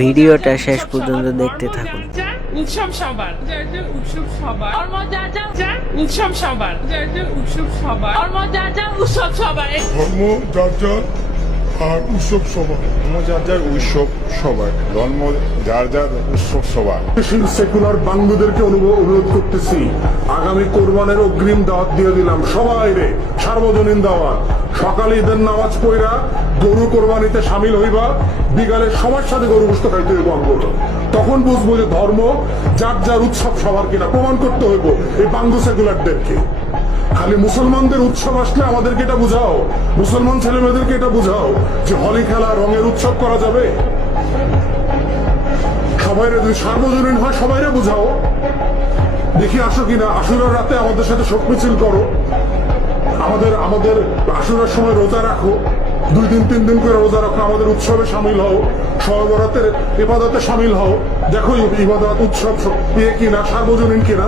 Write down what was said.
ভিডিওটা শেষ পর্যন্ত দেখতে থাকুন। উৎসব সবার উৎসব সবার উৎসব সবার উৎসব সবার উৎসব সবার ধর্ম যার যার আর উৎসব সবার। ধর্ম যার যার উৎসব সবার, ধর্ম যার যার উৎসব সবার। সেকুলার বাঙ্গুদেরকে অনুরোধ করতেছি, আগামী কোরবানের অগ্রিম দাওয়াত দিয়ে দিলাম সবাই রে, সার্বজনীন দাওয়াত। সকালে ঈদের নামাজ পড়া গরু কোরবানিতে সামিল হইবা, বিকালে সবার সাথে গরু গোশত খাইতে হইব আমগুলো। তখন বুঝবো যে ধর্ম যার যার উৎসব সবার কিনা প্রমাণ করতে হইব এই বাঙ্গু সেকুলারদেরকে। খালি মুসলমানদের উৎসব আসলে আমাদেরকে এটা বুঝাও, মুসলমান ছেলে মেয়েদেরকে এটা বুঝাও যে হোলি খেলা রঙের উৎসব করা যাবে। সবাইরে যদি সার্বজনীন হয় সবাইরে বুঝাও। দেখি আসো কিনা আশুরার রাতে আমাদের সাথে শোক মিছিল করো, আমাদের আশুরার সময় রোজা রাখো, 2 দিন 3 দিন করে রোজা রাখো, আমাদের উৎসবে সামিল হও, শবে বরাতের ইবাদতে সামিল হও। দেখো ইবাদত উৎসব কিনা সার্বজনীন কিনা।